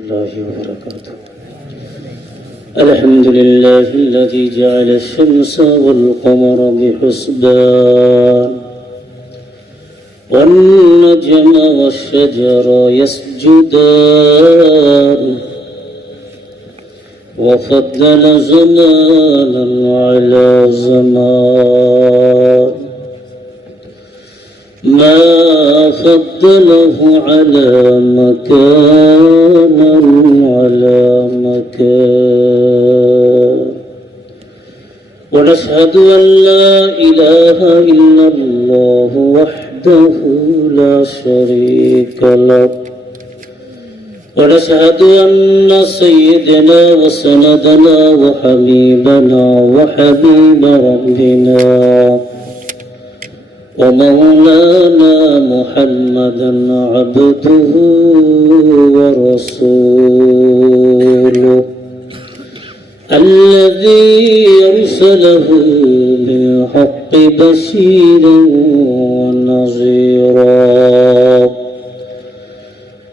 الله وبركاته. الحمد لله الذي جعل الشمس والقمر بحسبان والنجم والشجر يسجدان وفضل زمانا على زمان ما فضله على مكان على مكان ونشهد أن لا إله إلا الله وحده لا شريك له ونشهد أن سيدنا وسندنا وحبيبنا وحبيب ربنا ومولانا محمدا عبده ورسوله الذي أرسله بالحق بشيرا ونذيرا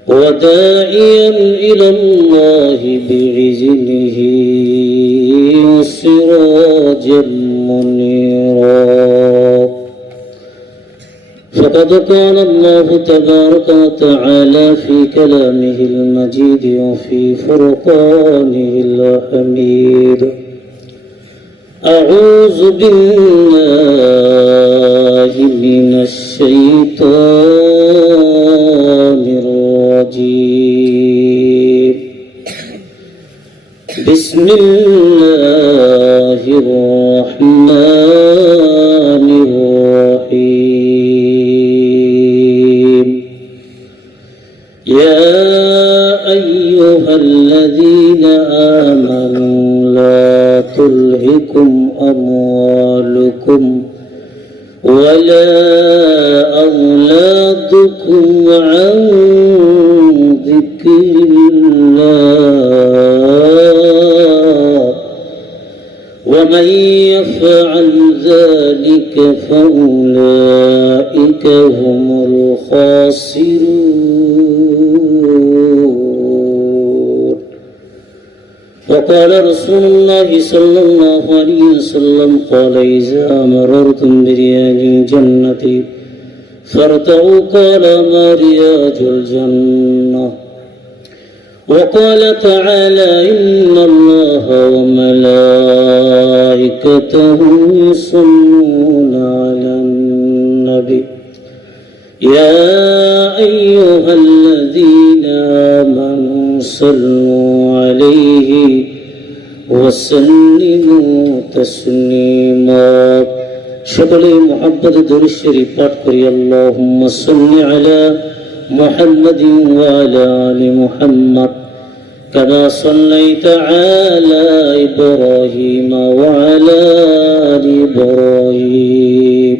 وداعيا إلى الله بإذنه وسراجا منيرا فقد قال الله تبارك وتعالى في كلامه المجيد وفي فرقانه الحميد أعوذ بالله من الشيطان الرجيم بسم الله الرحمن الرحيم يا أيها الذين آمنوا لا تلهكم أموالكم ولا أولادكم عن ذكر الله ومن يفعل ذلك فأولئك هم الخاسرون. وقال رسول الله صلى الله عليه وسلم قال إذا مررتم برياض الجنة فارتعوا قال ما رياض الجنة. وقال تعالى إن الله وملائكته يصلون على النبي يا أيها الذين آمنوا صلوا عليه وسلموا تسليما. সকলে মুহাম্মদ দরুদ শরীফ পাঠ করি। আল্লাহুম্মা সাল্লি আলা মুহাম্মাদিন ওয়া আলা আলি মুহাম্মাদ كما صليت على إبراهيم وعلى آل إبراهيم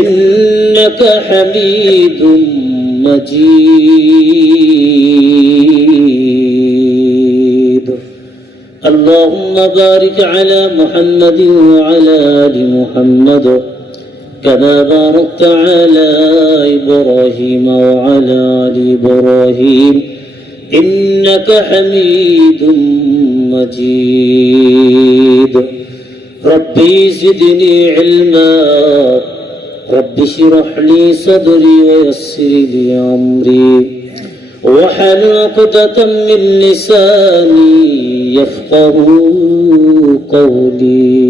إنك حميد مجيد. اللهم بارك على محمد وعلى آل محمد كما باركت على إبراهيم وعلى آل إبراهيم إنك حميد مجيد. ربي زدني علما رب اشرح لي صدري ويسر لي أمري واحلل عقدة من لساني يفقه قولي.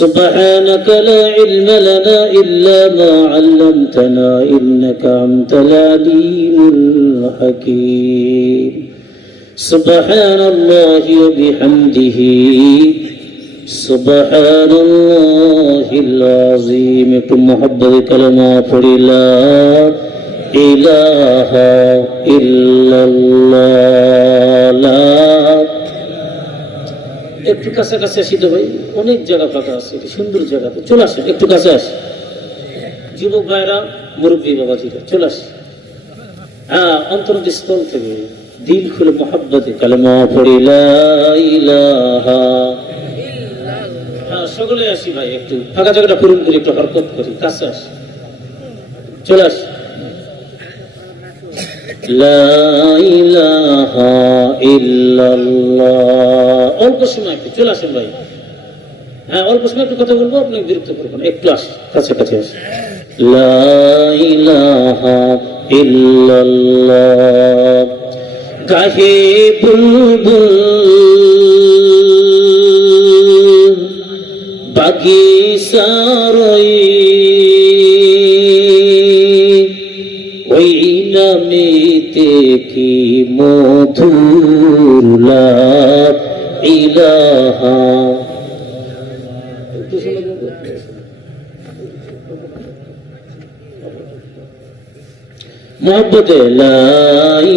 سبحانك لا علم لنا إلا ما علمتنا إنك أنت العليم الحكيم. سبحان الله وبحمده سبحان الله العظيم. একটু মুহাব্বত কালেমা পড়ি লা ইলাহা ইল্লাল্লাহ। একটু কাছাকাছি আসি তো ভাই, অনেক জায়গা ফাঁকা আছে, সুন্দর জায়গাতে চলে আসে, একটু কাছে আসে যুবক ভাইরা মুরব্বী বাবাজিরা চলে আসে। হ্যাঁ, অন্তর্স্থল থেকে দিল খুলে মুহাব্বতে কালেমা পড়ি লা ইলাহা। হ্যাঁ, সকলে আসি ভাই, একটু ফাঁকা জায়গাটা পূরণ করি, একটু হরকত করি, কাছে আসি, চলে আসি। লা ইলাহা ইল্লাল্লাহ। অল্প সময় একটু চলে আসেন ভাই। হ্যাঁ, অল্প সময় একটু কথা বলবো, আপনি বিরক্ত করবেন, একটু কাছাকাছি আসেন। লা ইলাহা ইল্লাল্লাহ। গাহে বুলবুল বাগিচারই, ওই নামেতে কি মধুর লা ইলাহা। মোহব্বতে লা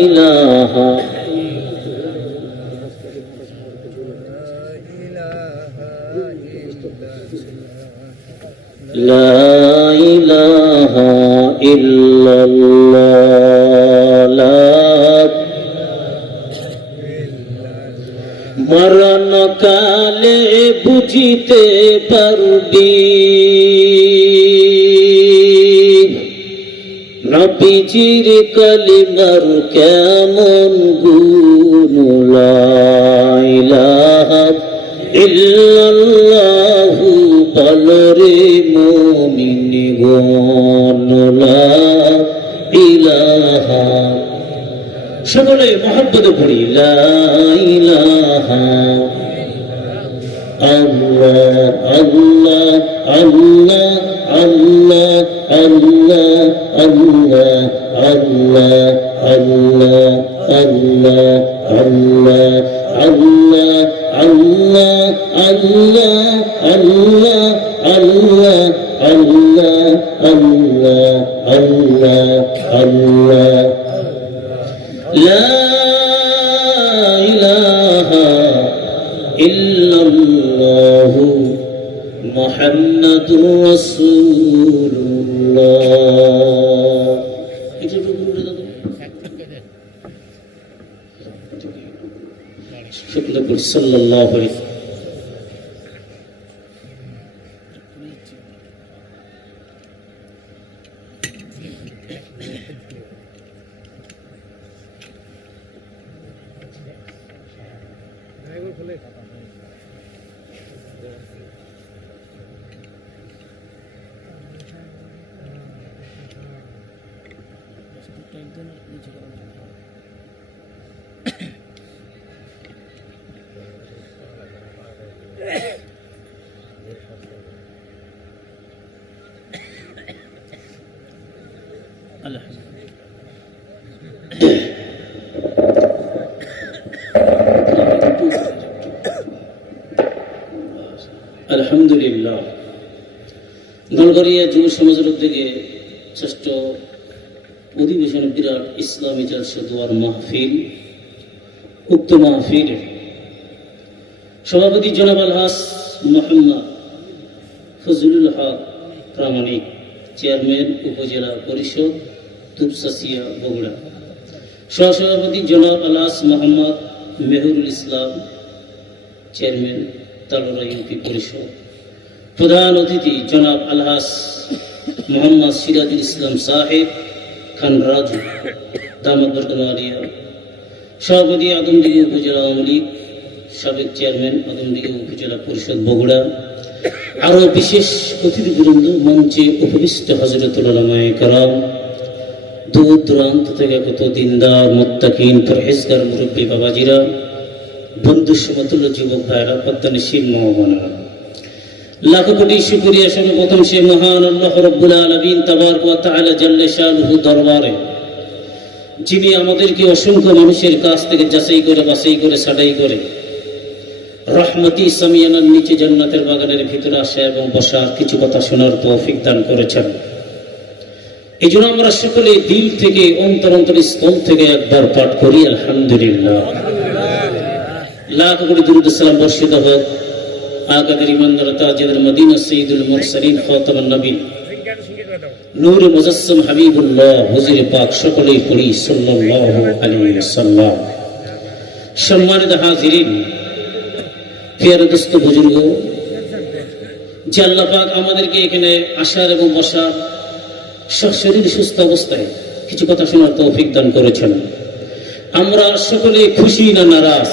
ইলাহা লা ইলাহা ইল্লাল্লাহ। মরণ কালে বুঝিতে পারবি নবীজির কালিমার কেমন গুণ। লা ইলাহা ইল্লাল্লাহু বলরে মুমিনগণ। লা ইলাহা, সকলে মহব্বতে পড়ি লা ইলাহা। আল্লাহ আল্লাহ আল্লাহ আল্লাহ আল্লাহ আল্লাহ আল্লাহ আল্লাহ আল্লাহ আল্লাহ আল্লাহ আল্লাহ আল্লাহ আল্লাহ আল্লাহ আল্লাহ আল্লাহ আল্লাহ আল্লাহ। লা ইলাহা ইল্লাল্লাহু মুহাম্মাদুর রাসূলুল্লাহ। এটা তো বলে দাও, শুকর সাল্লাল্লাহু আলাইহি। আলহামদুলিল্লাহ। নলবাড়িয়া যুব সমাজের উদ্যোগে শ্রেষ্ঠ অধিবেশনে বিরাট ইসলামী জালসা দোয়ার মাহফিল। উক্ত মাহফিলে সভাপতি জনাব আলহাস মোহাম্মদ ফজলুল হক প্রামাণিক, চেয়ারম্যান উপজেলা পরিষদ তুপসাসিয়া বগুড়া। সহসভাপতি জনাব আলহাস মোহাম্মদ মেহরুল ইসলাম, চেয়ারম্যান তালোড়া ইউপি পরিষদ। প্রধান অতিথি জনাব আলহাস মোহাম্মদ সিরাজুল ইসলাম সাহেব খান রাজু, দামাত বরকতওয়ালিয়া। সভাপতি আদমদিঘি উপজেলা আওয়ামী লীগ, সাবেক চেয়ারম্যান আদমদিঘি উপজেলা পরিষদ বগুড়া। আরো বিশেষ অতিথিবৃন্দ, মঞ্চে উপবিষ্ট হযরতুল উলামায়ে কেরাম, দূর দূরান্ত থেকে কত দিনদার মুত্তাকিন পরহেজগার মুরব্বী বাবাজিরা, বন্ধু সমতুল্য যুবক ভাইরা, পদ্মনিশীল মা বোনেরা, লাখ কোটি শুকরিয়া। সর্বপ্রথম সে মহান আল্লাহ রাব্বুল আলামিন তাবারক ওয়া তাআলা জাল্লে শানুহু দরবারে, যিনি আমাদেরকে অসংখ্য মানুষের কাছ থেকে যাচাই করে বাছাই করে ছাঁটাই করে রহমতি সামিয়ানার নিচে জান্নাতের বাগানের ভিতরে আসা এবং বসার কিছু কথা শোনার তৌফিক দান করেছেন। এই জন্য আমরা সকলে দিল থেকে অন্তর স্থল থেকে একবার পাঠ করি আলহামদুলিল্লাহ। লাখ কোটি দুরূদ সালাম বর্ষিত হোক আকাদের ইমানদার তাজেদের মদিনা সৈয়দুল মুরসালিন খাতামুন নবী নূর মুজাসসাম হাবিবুল্লাহ হুজুর পাক, সকলেই পড়ি সাল্লাল্লাহু আলাইহি ওয়াসাল্লাম। সম্মানিত হাজিরিন, প্রিয় দোস্ত বুজুর্গ, যে আল্লাহ পাক আমাদেরকে এখানে আসার এবং বসার শরীর সুস্থ অবস্থায় কিছু কথা শোনার তৌফিক দান করেছেন। আমরা সকলে খুশি না নারাজ?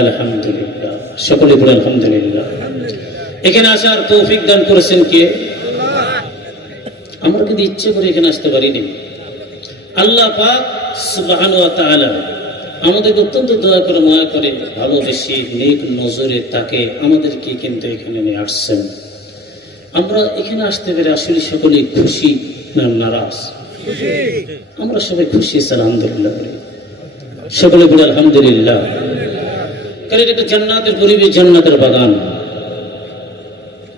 আলহামদুলিল্লাহ, সকলে বলে আলহামদুলিল্লাহ। এখানে আসার তৌফিক দান করেছেন কে? আমরা কিন্তু ইচ্ছে করে এখানে আসতে পারিনি। আল্লাহ পাক সুবহানাহু ওয়া তাআলা আমাদেরকে অত্যন্ত দয়া করে, মায়া করে, ভালোবেসে, নেক নজরে তাকে আমাদেরকে কিন্তু এখানে নিয়ে আসছেন। আমরা এখানে আসতে পেরে আসলে সকলে খুশি না নারাজ? আমরা সবাই খুশি, আলহামদুলিল্লাহ। সকলে বলে আলহামদুলিল্লাহ। কারণ এটা জান্নাতের পরিবেশ, জান্নাতের বাগান।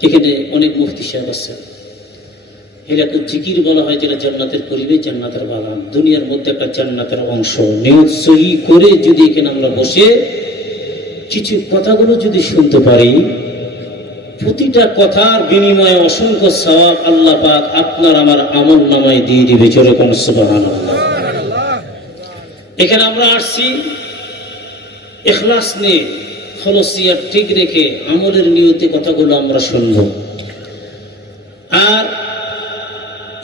এখানে অনেক মুফতি সাহেব আছেন, এরকম জিকির বলা হয় যেটা জান্নাতের পরিবেশ, জান্নাতের বাগান, দুনিয়ার মধ্যে একটা জান্নাতের অংশ। নিয়ত সহি করে যদি এখানে আমরা বসে কিছু কথাগুলো যদি শুনতে পারি, প্রতিটা কথার বিনিময়ে অসংখ্য সওয়াব আল্লাহ পাক আপনার আমার আমল নামায় দিয়ে দিবে। জোরে কোন সুবহানাল্লাহ। এখানে আমরা আসছি ইখলাস নিয়ে, খলসিয়াত ঠিক রেখে আমলের নিয়তে কথাগুলো আমরা শুনব। আর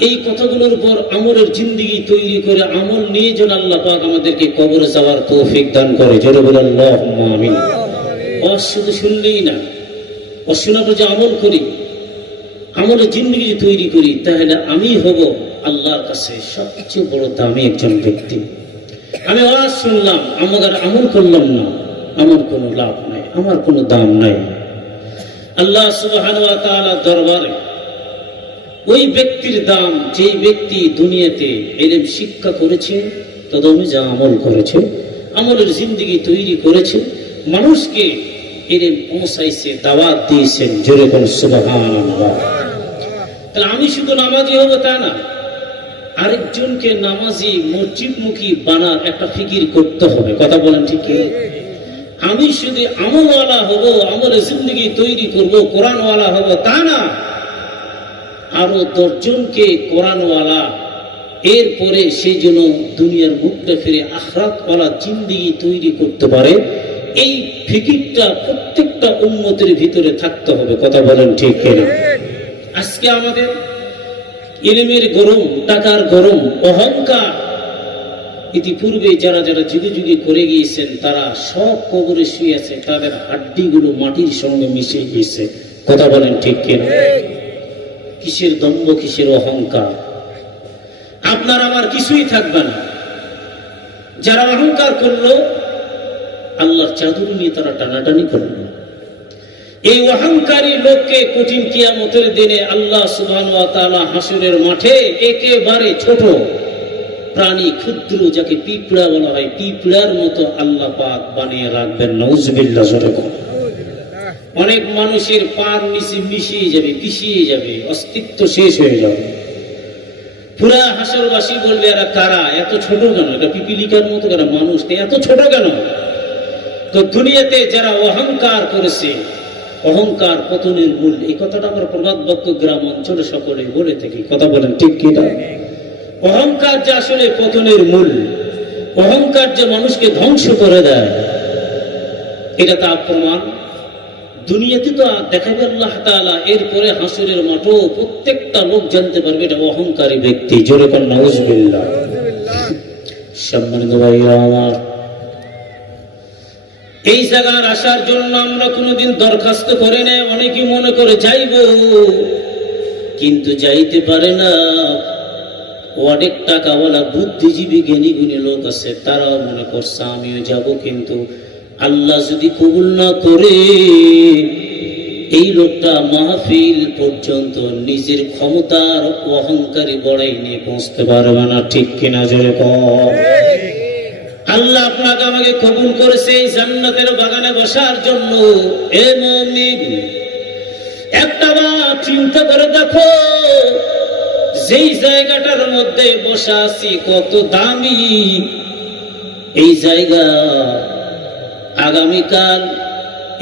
এই কথাগুলোর উপর আমলের জিন্দেগি তৈরি করে আমল নিয়ে যেন আল্লাহ পাক আমাদেরকে কবরে যাওয়ার তৌফিক দান করে। জোরে বলে আল্লাহুম্মা আমিন। শুধু শুনলেই না, শোনার পর যে আমল করি, আমলের জিন্দেগি যে তৈরি করি, তাহলে আমি হব আল্লাহর কাছে সবচেয়ে বড় দামি একজন ব্যক্তি। আমি ওয়াজ শুনলাম, আমাদের আমল করলাম না, আমার কোনো লাভ নাই, আমার কোনো দাম নাই। আল্লাহ সুবহানাহু ওয়া তাআলার দরবারে ওই ব্যক্তির দাম, যেই ব্যক্তি দুনিয়াতে ইলম শিক্ষা করেছে, তদনুযায়ী আমল করেছে, আমলের জিন্দেগি তৈরি করেছে, মানুষকে ইলম পৌঁছাইছে, দাওয়াত দিয়েছেন। জোরে কোন সুবহানাল্লাহ। তাহলে আমি শুধু নামাজি হব তা না, আরেকজনকে নামাজি মসজিদমুখী বানার একটা ফিকির করতে হবে। কথা বলেন ঠিক কি? আমি শুধু আমলওয়ালা হব, আমলের জিন্দেগি তৈরি করব, কোরআনওয়ালা হব তা না, আরো 10 জনকে কোরআনওয়ালা, এরপরে সেই জন্য দুনিয়ার মুখটা ফিরে আখিরাতওয়ালা জিন্দেগি তৈরি করতে পারে, এই ফিকিরটা প্রত্যেকটা উম্মতের ভিতরে থাকতে হবে। কথা বলেন ঠিক কিনা? আজকে আমাদের ইলমের গরম, টাকার গরম, অহংকার, ইতিপূর্বে যারা যারা যুগে যুগে করে গিয়েছেন তারা সব কবরে শুয়ে আছে, তাদের হাড্ডিগুলো মাটির সঙ্গে মিশে গিয়েছে। কথা বলেন ঠিক কিনা? কিসের দম্ভ, কিসের অহংকার? আপনার আমার কিছুই থাকবে না। যারা অহংকার করলো, আল্লাহর চাদর নিয়ে তারা টানাটানি করলো। এই অহংকারী লোককে কঠিন কিয়ামতের দিনে আল্লাহ সুবহানাহু ওয়া তাআলা হাসরের মাঠে একেবারে ছোট প্রাণী, ক্ষুদ্র, যাকে পিঁপড়া বলা হয়, পিঁপড়ার মতো আল্লাহ পাক বানিয়ে রাখবেন। নাউজুবিল্লাহ। জোরে বলেন। অনেক মানুষের পার নিচে মিশিয়ে যাবে, পিছিয়ে যাবে, অস্তিত্ব শেষ হয়ে যাবে। পুরা হাসরবাসী বলবে এরা কারা, এত ছোট কেন, এটা পিপিলিকার মতো কেন, মানুষ এত ছোট কেন? তো দুনিয়াতে যারা অহংকার করেছে, অহংকার পতনের মূল, এই কথাটা আমরা প্রবাদ বাক্য গ্রাম অঞ্চলে সকলে বলে থাকি। কথা বলেন ঠিক কিনা? অহংকার যে আসলে পতনের মূল, অহংকার যে মানুষকে ধ্বংস করে দেয়, এটা তার প্রমাণ। দুনিয়াতে তো দেখাবে আল্লাহ তাআলা, এরপরে হাসরের মাঠে প্রত্যেকটা লোক জানতে পারবে এটা অহংকারী ব্যক্তি। জোরে কোন নাউজুবিল্লাহ। সম্মানিত ভাইরা আমার, এই জায়গার আসার জন্য আমরা কোনোদিন দরখাস্ত করে নেই। অনেকে মনে করে যাইব, কিন্তু যাইতে পারে না। অনেক টাকাওয়ালা বুদ্ধিজীবী জ্ঞানী গুণী লোক আছে, তারাও মনে করছে আমিও যাব, কিন্তু আল্লাহ যদি কবুল না করে এই লোকটা মাহফিল পর্যন্ত নিজের ক্ষমতার অহংকারী বড়াই নিয়ে পৌঁছতে পারবে না। ঠিক কিনা? জোরে কর। আল্লাহ আপনাকে আমাকে কবুল করেছে এই জান্নাতের বাগানে বসার জন্য। এ মুমিন, একটা বার চিন্তা করে দেখো, যেই জায়গাটার মধ্যে বসা আছি কত দামি এই জায়গা, আগামীকাল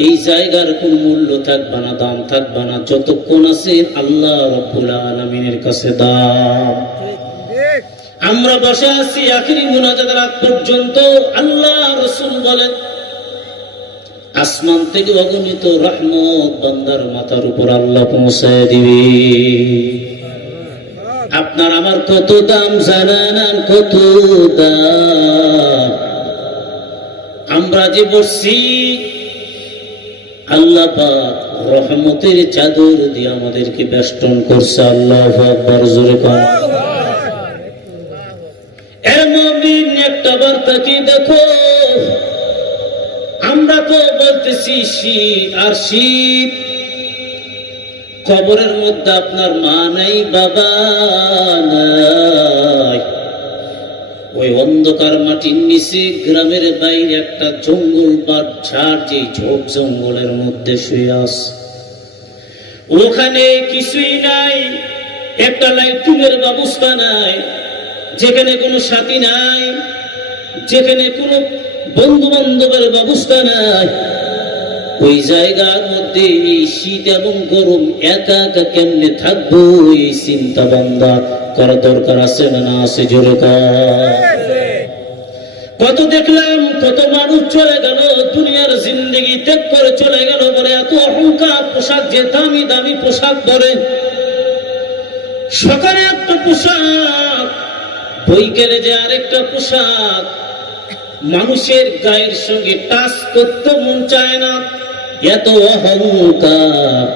এই জায়গার কোন মূল্য থাকবে না, দাম থাকবে না, যতক্ষণ আছে আল্লাহ রাব্বুল আলামিনের কাছে দাম। আমরা বসে আছি আখিরি মুনাজাত রাত পর্যন্ত। আল্লাহ রাসূল বলেন, আসমান থেকে অগণিত রহমত বান্দার মাথার উপর আল্লাহ পৌঁছায় দিবে। আপনি আপনার আমার কত দাম জানেন, কত দাম। আমরা যে বসছি আল্লাহ পাক রহমতের চাদর দিয়ে আমাদেরকে বেষ্টন করছে। আল্লাহু আকবার, জোরে কোন। এ মুমিন, একটা বার তাকিয়ে দেখো, আমরা তো বলতেছি শীত আর শীত। কবরের মধ্যে আপনার মা নাই, বাবা নাই। ওই অন্ধকার মাটির নিচে গ্রামের বাইরে একটা জঙ্গল বা ঝাড়, যে ঝোপ জঙ্গলের মধ্যে শুয়ে আছে। ওখানে কিছুই নাই, একটা লাইটিংয়ের ব্যবস্থা নাই, যেখানে কোনো সাথী নাই, যেখানে কোনো বন্ধু বান্ধবের ব্যবস্থা নাই। ওই জায়গার মধ্যে এই শীত এবং গরম একা একা কেমনে থাকবো, এই চিন্তা ভাবনা করা দরকার আছে না না আছে, জোরে কত দেখলাম, কত মানুষ চলে গেল, দুনিয়ার জিন্দগি ত্যাগ করে চলে গেল বলে এত অহংকার। পোশাক যে দামি দামি পোশাক পরে, সকালে একটা পোশাক, বৈকালে যে আরেকটা পোশাক, মানুষের গায়ের সঙ্গে টাচ করতে মন চায় না, এত অহংকার।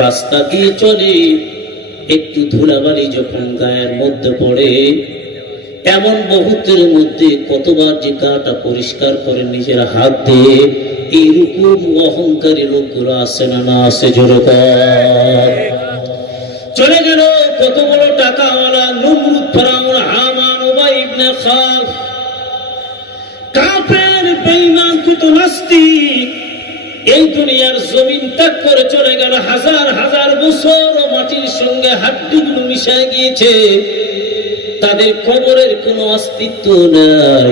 রাস্তা দিয়ে চলে, একটু ধুলাবালি যখন গায়ের মধ্যে পড়ে, এমন মুহূর্তের মধ্যে কতবার যে গাটা পরিষ্কার করে নিজের হাত দিয়ে। এইরকম অহংকারী লোকগুলো আছে না না আছে, জোরে চলে গেল। কত বড় টাকাওয়ালা নমরুদ, ফিরআউন, হামান, উবাই ইবনে খালফ, কাফের, বেঈমান, কত নাস্তিক এই দুনিয়ার জমিন ত্যাগ করে চলে গেল। হাজার হাজার বছর মাটির সঙ্গে হাড্ডিগুলো মিশে গিয়েছে, তাদের কবরের কোনো অস্তিত্ব নাই।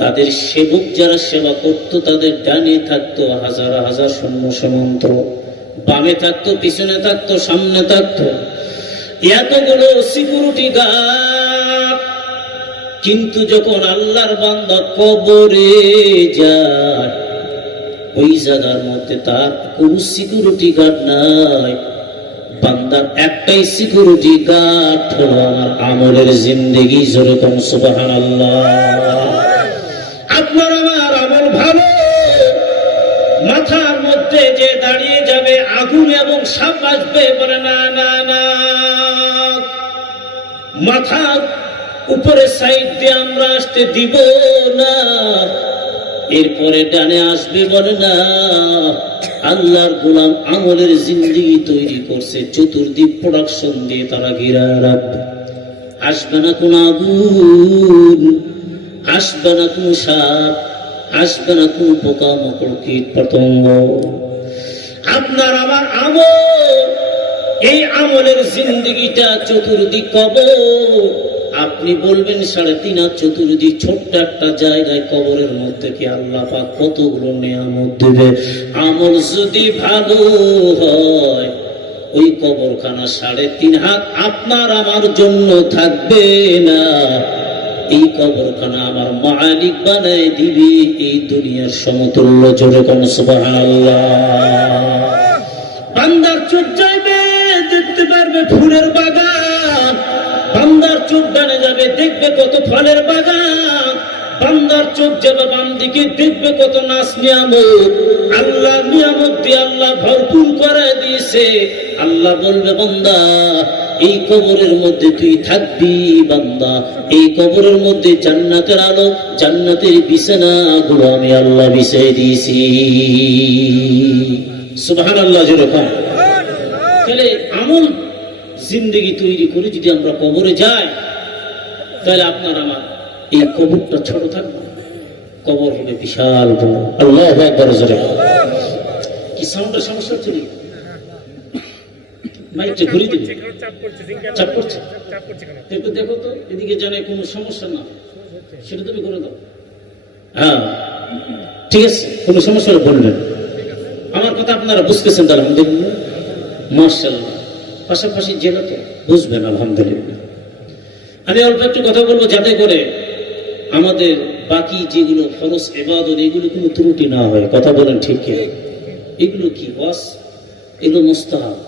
তাদের সেবক যারা সেবা করত, তাদের ডানে থাকতো হাজার হাজার সৈন্য সামন্ত, বামে থাকতো, পিছনে থাকতো, সামনে থাকতো, এতগুলো সিকিউরিটি গার্ড। কিন্তু যখন আল্লাহর বান্দা কবরে যায়, ওই জায়গার মধ্যে তার কোন সিকিউরিটি গার্ড নাই। বান্দার একটাই সিকিউরিটি গার্ড হলো আমার আমলের জিন্দেগি, যেরকম সুবহানাল্লাহ। আপনার আমার আমল ভালো, মাথার মধ্যে যে দাঁড়িয়ে যাবে আগুন এবং সাপ আসবে, বলে না না না, মাথা উপরে সাইড দিয়ে আমরা আসতে দিব না। এরপরে ডানে আসবে, বলে না। আল্লাহর গোলাম আমলের জিন্দেগি তৈরি করছে, চতুর্দিক প্রোডাকশন দিয়ে তারা ঘিরা রাখবে। আসবে না কোন আগুন, আসবে না কোন সাপ, আসবে না কোন পোকা মাকড়, কীট পতঙ্গ। আপনার আমার আমল, এই আমলের জিন্দেগিটা চতুর্দিক কবর। আপনি বলবেন 3.5 হাত চতুর্দিক ছোট্ট একটা জায়গায়, কবরের মধ্যে কি আল্লাহ পাক কতগুলো নিয়ামত দেবে। আমল যদি ভালো হয়, ওই কবরখানা 3.5 হাত আপনার আমার জন্য থাকবে না। এই কবরখানা আমার মালিক বানায় দিবি এই দুনিয়ার সমতুল্য, জোরে কোন সুবহানাল্লাহ। বান্দার চোখ যাইবে, দেখতে পারবে ফুলের বাগান। বান্দার চোখ ডানে যাবে, দেখবে কত ফলের বাগান। বান্দার চোখ যাবে বাম দিকে, দেখবে কত নাচ নিয়ামত। আল্লাহ নিয়ামত দিয়ে আল্লাহ ভরপুর করে দিয়েছে। আল্লাহ বলবে, বান্দা এই কবরের মধ্যে তুই থাকবি। বান্দা এই কবরের মধ্যে জান্নাতের আলো, জান্নাতের বিছানাগুলো আমি আল্লাহ বিছিয়ে দিয়েছি। সুবহানাল্লাহ, যেরকম। তাহলে আমল জিন্দেগি তৈরি করে যদি আমরা কবরে যাই, তাহলে আপনার আমার এই কবরটা ছোট থাকবে, কবর হবে বিশাল বড়। আল্লাহু আকবার, জোরে। কি সাউন্ডের সমস্যা ছিল? মাইকটা ঘুরিয়ে দিবি, চাপ পড়ছে। দেখো তো এদিকে জানে কোনো সমস্যা না, সেটা তুমি করে দাও। হ্যাঁ, ঠিক আছে, কোনো সমস্যা বলবেন। আমার কথা আপনারা বুঝতেছেন তো? আলহামদুলিল্লাহ, মাশাআল্লাহ। পাশাপাশি জেলা তো বুঝবেন, আলহামদুলিল্লাহ। আমি অল্প একটু কথা বলবো, যাতে করে আমাদের বাকি যেগুলো ফরজ ইবাদত, এগুলো কোনো ত্রুটি না হয়। কথা বলেন ঠিক কি? এগুলো কি ওয়াস, এগুলো মুস্তাহাব,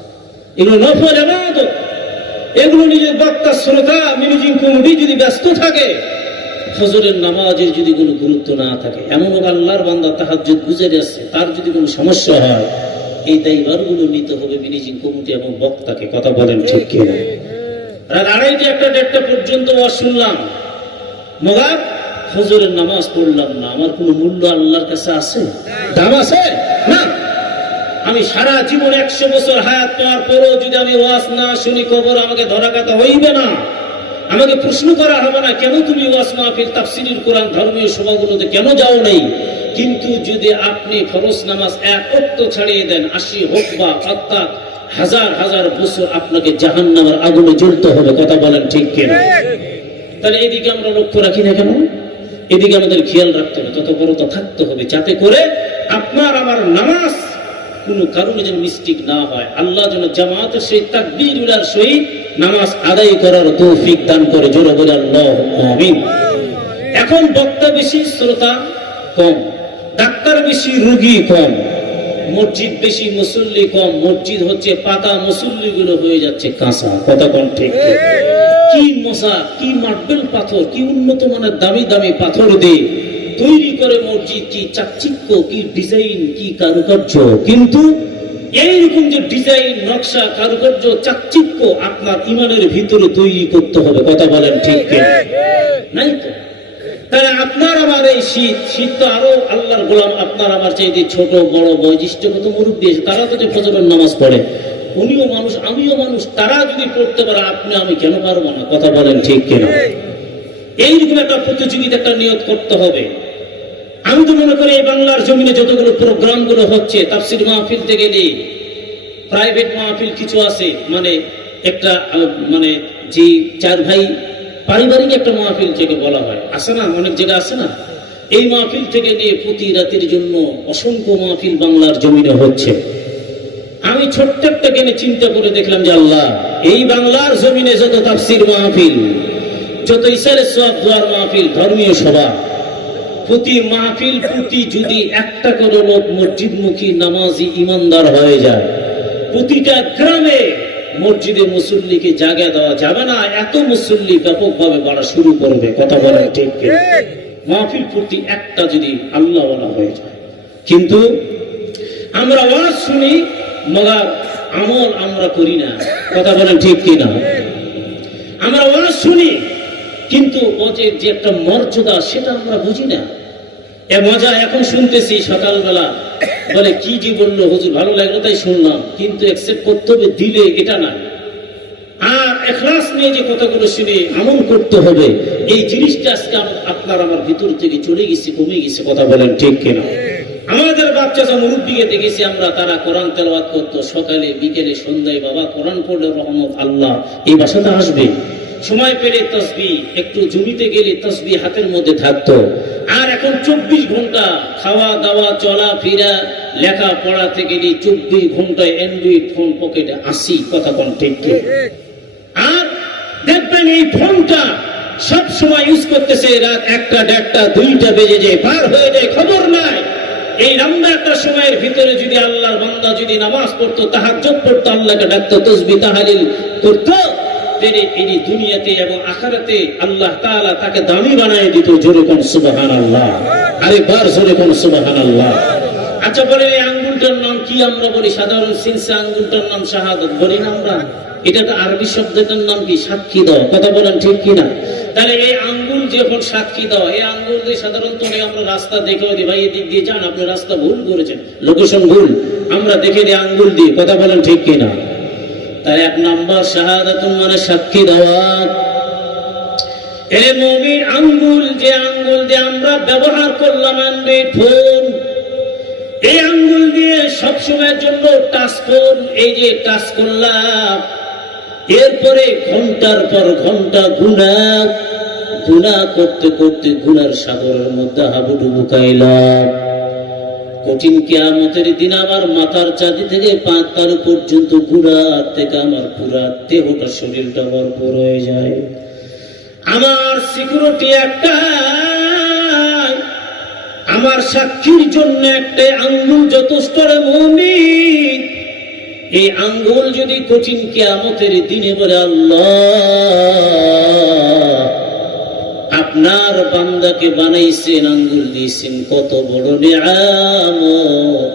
এগুলো নফল ইবাদত, এগুলো নিজের বক্তা শ্রোতা ম্যানেজিং কমিটি যদি ব্যস্ত থাকে, ফজরের নামাজের যদি কোনো গুরুত্ব না থাকে, এমন আল্লাহর বান্দা তাহাজ্জুদ গুজারে আছে, তার যদি কোনো সমস্যা হয়, এই দায়ভারগুলো নিতে হবে ম্যানেজিং কমিটি এবং বক্তাকে। কথা বলেন ঠিক কিনা? রাত 2:30-1:30 পর্যন্ত ওয়াজ শুনলাম, মগার ফজরের নামাজ পড়লাম না, আমার কোনো মূল্য আল্লাহর কাছে আছে? দাম আছে না? আমি সারা জীবন 100 বছর হায়াত পাওয়ার পরও যদি আমি ওয়াজ না শুনি, কবর আমাকে ধরা কাটা হইবে না, আমাকে প্রশ্ন করা হবে না, কেন তুমি ওয়াজ মাহফিল তাফসীরুল কোরআন ধর্মীয় সভাগুলোতে কেন যাও নাই? কিন্তু যদি আপনি ফরজ নামাজ এক ওয়াক্ত ছাড়িয়ে দেন, 80 হোক বা 1000 বছর আপনাকে জাহান্নামের আগুনে জ্বলতে হবে। কথা বলেন ঠিক কিনা? তাহলে এদিকে আমরা লক্ষ্য রাখি না কেন? এদিকে আমাদের খেয়াল রাখতে হবে, তৎপরতা থাকতে হবে, যাতে করে আপনার আমার নামাজ কোনো কারণে যেন মিস্টেক না হয়। আল্লাহ যেন জামাতের সহিত তাকবীরের সহিত নামাজ আদায় করার তৌফিক দান করে। জোরে বলে আল্লাহুম্মা আমিন। এখন বক্তা বেশি, শ্রোতা কম, ডাক্তার বেশি, রোগী কম, মসজিদ বেশি, মুসল্লি কম। মসজিদ হচ্ছে পাতা, মুসল্লি গুলো হয়ে যাচ্ছে কাঁচা। কথা কোন ঠিক? কি মজা, কি মার্বেল পাথর, কি উন্নত মানের দামি দামি পাথর দিয়ে তৈরি করে মসজিদ, কি চাকচিক্য, কি ডিজাইন, কি কারুকার্য। কিন্তু এইরকম যে ডিজাইন, নকশা, কারুকার্য, চাকচিক্য আপনার ইমানের ভিতরে তৈরি করতে হবে। কথা বলেন ঠিক নাই তো? তাহলে আপনার আমার এই শীত তো আরো আল্লাহর গোলাম, আপনার আমার চাইতে ছোট বড় বয়োজ্যেষ্ঠগত মুরব্বী আছে, তারা তো যে ফজরের নামাজ পড়ে, উনিও মানুষ আমিও মানুষ, তারা যদি পড়তে পারে আপনি আমি কেন পারবো না? কথা বলেন ঠিক কিনা? এইরকম একটা প্রতিযোগিতা, একটা নিয়ত করতে হবে। আমি তো মনে করি এই বাংলার জমিনে যতগুলো প্রোগ্রাম গুলো হচ্ছে, তাফসীর মাহফিল থেকে নিয়ে প্রাইভেট মাহফিল কিছু আছে, মানে একটা মানে যে 4 ভাই পারিবারিক একটা মাহফিল থেকে বলা হয়, আছে না? অনেক জায়গা আছে না? এই মাহফিল থেকে নিয়ে প্রতি রাতের জন্য অসংখ্য মাহফিল বাংলার জমিনে হচ্ছে। আমি ছোট্ট একটা কেনে চিন্তা করে দেখলাম যে আল্লাহ, এই বাংলার জমিনে যত তাফসীর মাহফিল, যত ইশারের সওয়াব দোয়ার মাহফিল, ধর্মীয় সভা, প্রতি মাহফিল প্রতি যদি একটা করে লোক মসজিদমুখী নামাজি ইমানদার হয়ে যায়, প্রতিটা গ্রামে মসজিদে মুসল্লিকে জায়গা দেওয়া যাবে না, এত মুসল্লি ব্যাপকভাবে বাড়া শুরু করবে। কথা বলেন ঠিক? মাহফিল প্রতি একটা যদি আল্লাহ ওয়ালা হয়ে যায়। কিন্তু আমরা ওয়াজ শুনি, মগার আমল আমরা করি না। কথা বলেন ঠিক কিনা? আমরা ওয়াজ শুনি, কিন্তু ওদের যে একটা মর্যাদা সেটা আমরা বুঝি না। এ মজা এখন শুনতেছি সকালবেলা, বলে কি যে বললো হুজুর, ভালো লাগলো তাই শুনলাম, কিন্তু অ্যাকসেপ্ট করতে হবে, দিলে এটা না। আর ইখলাস নিয়ে যে কথাগুলো শুনে আমল করতে হবে, এই জিনিসটা আজকে আপনার আমার ভিতর থেকে চলে গেছে, কমে গেছে। কথা বলেন ঠিক কিনা? আমাদের বাচ্চা মুরব্বীকে দেখেছি আমরা, তারা কোরআন তেলাওয়াত করতো সকালে বিকেলে সন্ধ্যায়। বাবা কোরআন পড়লে রহমত আল্লাহ এই বাসাতে আসবে। সময় পেলে তসবিহ, একটু জমিতে গেলে তসবিহ হাতের মধ্যে থাকতো। আর এখন 24 ঘন্টা খাওয়া দাওয়া, চলা ফেরা, লেখা পড়া থেকে নিয়ে 24 ঘন্টায় অ্যান্ড্রয়েড ফোন পকেটে আসি। কথা কোন ঠিক? আর দেখবেন এই ফোনটা সব সময় ইউজ করতেছে, রাত 1টা 1:30 2টা বেজে যায়, পার হয়ে যায়, খবর নাই। এই লম্বা একটা সময়ের ভিতরে যদি আল্লাহর বান্দা যদি নামাজ পড়তো, তাহাজ্জুদ পড়তো, আল্লাহকে ডাকতো, তাসবিহ তাহলিল করতো, এই দুনিয়াতে এবং আখিরাতে আল্লাহ তাআলা তাকে দামি বানায় দিত। জোরে কোন সুবহানাল্লাহ, আরেকবার জোরে কোন সুবহানাল্লাহ। আচ্ছা বলেন, এই আঙ্গুলটার নাম কি? আমরা বলি সাধারণ সিনসা আঙ্গুলটার নাম শাহাদাত, বলি না আমরা? এটা তো আরবি শব্দটার নাম কি? সাক্ষী দাও। কথা বলেন ঠিক কিনা? তাহলে এই আঙ্গুল যখন সাক্ষী দাও, এই আঙ্গুল দিয়ে সাধারণত আমরা রাস্তা দেখে দিই, ভাই এদিক দিয়ে যান, আপনি রাস্তা ভুল করেছেন, লোকেশন ভুল, আমরা দেখে দিই আঙ্গুল দিয়ে। কথা বলেন ঠিক কিনা? তার 1 নাম্বার শাহাদাতুন মানে সাক্ষী দেওয়া। এ মুমিন, আঙ্গুল যে আঙ্গুল দিয়ে আমরা ব্যবহার করলাম অ্যান্ড্রয়েড ফোন, এই আঙ্গুল দিয়ে সবসময়ের জন্য টাচ ফোন, এই যে টাচ করলাম, এরপরে ঘন্টার পর ঘন্টা গুনাহ করতে করতে গুনার সাগরের মধ্যে হাবুডুবু খাইলাম। কঠিন কিয়ামতের দিন আমার মাথার চাঁদি থেকে পা তার পর্যন্ত গুনাহ থেকে আমার পুরা দেহটা, শরীরটা ভরপুর হয়ে যায়। আমার সিকিউরিটি একটা, আমার সাক্ষীর জন্য একটা আঙ্গুল যথেষ্ট। রে মুমিন, এই আঙ্গুল যদি কঠিন কিয়ামতের দিনে বলে, আল্লাহ আপনার বান্দাকে বানাইছেন, আঙ্গুল দিয়েছেন, কত বড় নিয়ামত,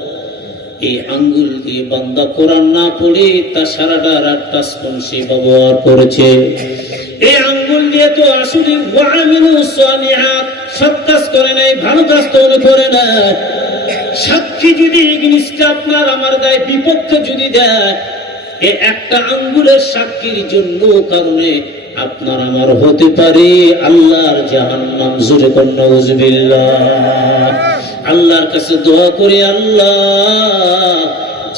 এই আঙ্গুল দিয়ে বান্দা কোরআন না পড়ে তা সারাটা রাত টাচফোন সে ব্যবহার করেছে। এই আঙ্গুল দিয়ে তো আসলে সৎ কাজ করে নাই, ভালো কাজ তো করে না। সাক্ষী যদি এই জিনিসটা আপনার আমার গায়ে বিপক্ষে যদি দেয়, এই একটা আঙ্গুলের সাক্ষীর জন্য কারণে আপনার আমার হতে পারে আল্লাহর জাহান্নাম। জোরে কোন নাউযুবিল্লাহ। আল্লাহর কাছে দোয়া করে, আল্লাহ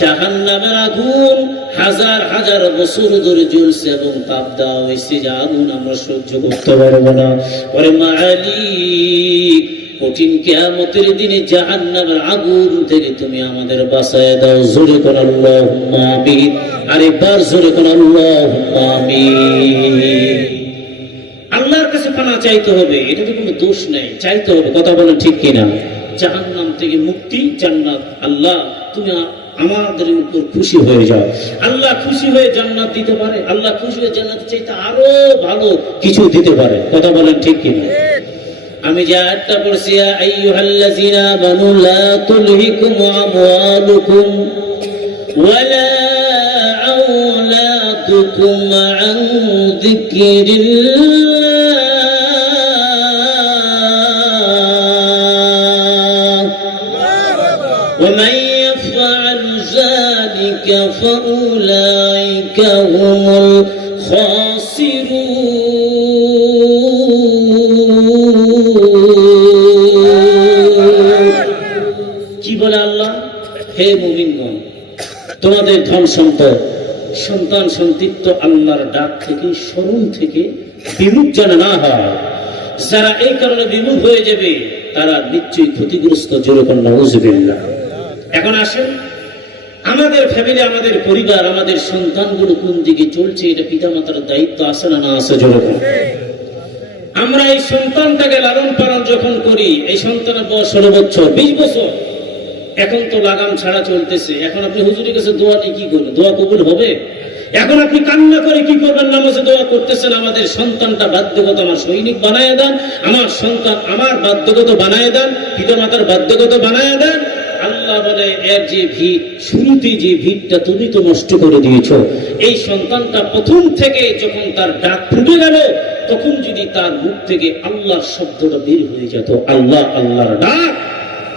জাহান্নামের আগুন হাজার হাজার বছর ধরে জ্বলছে এবং তাপ দেওয়া হয়েছে, যে আগুন আমরা সহ্য করতে পারবো না। ওরে মালিক, কঠিন কিয়ামতের দিনে জাহান্নামের আগুন থেকে তুমি আমাদের বাঁচায় দাও। জোরে কোন আল্লাহুম্মা আমিন। আরেকবার জোরে কোন আল্লাহুম্মা আমিন। আল্লাহর কাছে পানা চাইতে হবে, এটা তো কোনো দোষ নেই, চাইতে হবে। কথা বলেন ঠিক কিনা? জাহান্নাম থেকে মুক্তি, জান্নাত। আল্লাহ তুমি আমাদের উপর খুশি হয়ে যাও। আল্লাহ খুশি হয়ে জান্নাত দিতে পারে, আল্লাহ খুশি হয়ে জান্নাত চাইতে আরো ভালো কিছু দিতে পারে। কথা বলেন ঠিক কিনা? আমি যে আয়াতটা পড়ছি, ইয়া আইয়ুহাল্লাযীনা আমানু লা তুলহিকুম আমওয়ালুকুম ওয়ালা আওলাদুকুম আন যিকরিল্লাহ ওয়া মান ইয়াফআল যালিকা ফাউলাইকা হুমুল খাসিরুন। কি বলে আল্লাহ? হে মুমিনগণ, তোমাদের ধন সম্পদ, সন্তান সন্তান আল্লাহর ডাক থেকে, স্মরণ থেকে বিমুখ যেন না হয়। যারা এই কারণে বিমুখ হয়ে যাবে তারা নিশ্চয়ই ক্ষতিগ্রস্ত। জোরে কোন নাউযুবিল্লাহ। এখন আসেন, আমাদের ফ্যামিলি, আমাদের পরিবার, আমাদের সন্তানগুলো কোন দিকে চলছে, এটা পিতামাতার দায়িত্ব আছে না? না আছে? জোরে কোন। আমরা এই সন্তানটাকে লালন পালন যখন করি, এই সন্তানের বয়স 16 বছর, 20 বছর, এখন তো লাগাম ছাড়া চলতেছে। এখন আপনি হুজুরের কাছে দোয়া নিয়ে কি করবেন? দোয়া কবুল হবে? এখন আপনি কান্না করে কি করবেন? নামাজে দোয়া করতেছেন, আমাদের সন্তানটা বাধ্যগত আমার সৈনিক বানায় দেন, আমার সন্তান আমার বাধ্যগত বানায় দেন, পিতামাতার বাধ্যগত বানায় দেন। আল্লাহ বলে, এর যে ভিত, শুরুতে যে ভিতটা তুমি তো নষ্ট করে দিয়েছো। এই সন্তানটা প্রথম থেকে যখন তার ডাক ফুটে গেল, তখন যদি তার মুখ থেকে আল্লাহর শব্দটা বের হয়ে যেত, আল্লাহ, আল্লাহর ডাক,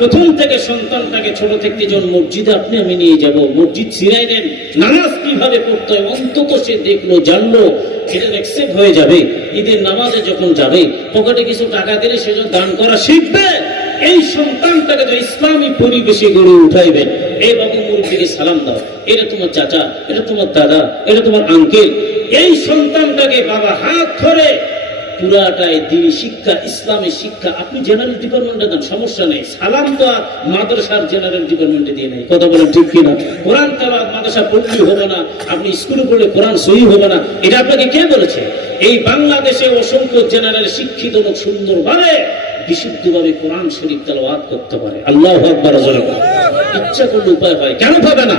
প্রথম থেকে সন্তানটাকে ছোট থেকে যখন মসজিদে আপনি আমি নিয়ে যাব, মসজিদ ছিনাই দেন, নামাজ কিভাবে পড়তে হয় অন্তত সে দেখলো, জানলো, এটা অ্যাকসেপ্ট হয়ে যাবে। ঈদের নামাজে যখন যাবে, পকেটে কিছু টাকা দিলে সে যখন দান করা শিখবে। এই সন্তানটাকে তো ইসলামী পরিবেশে গড়ে উঠাইবেন। এই বাবু মুরব্বিকে সালাম দাও, এটা তোমার চাচা, এটা তোমার দাদা, এটা তোমার আঙ্কেল। এই সন্তানটাকে বাবা হাত ধরে পুরাটাই দ্বীনি শিক্ষা, ইসলামী শিক্ষা। আপনি জেনারেল ডিপার্টমেন্টে দেন, সমস্যা নেই। সালাম তো আর মাদ্রাসার জেনারেল ডিপার্টমেন্টে দিয়ে নেই। কথা বলেন ঠিক কিনা? কোরআন তেলাওয়াত মাদ্রাসা পড়লেই হবে না, আপনি স্কুলে পড়লে কোরআন সহি হবে না, এটা আপনাকে কে বলেছে? এই বাংলাদেশে অসংখ্য জেনারেল শিক্ষিত লোক সুন্দরভাবে বিশুদ্ধভাবে কোরআন শরীফ তেলাওয়াত করতে পারে। আল্লাহু আকবার। ইচ্ছা করলে উপায় হয়, কেন পাবে না?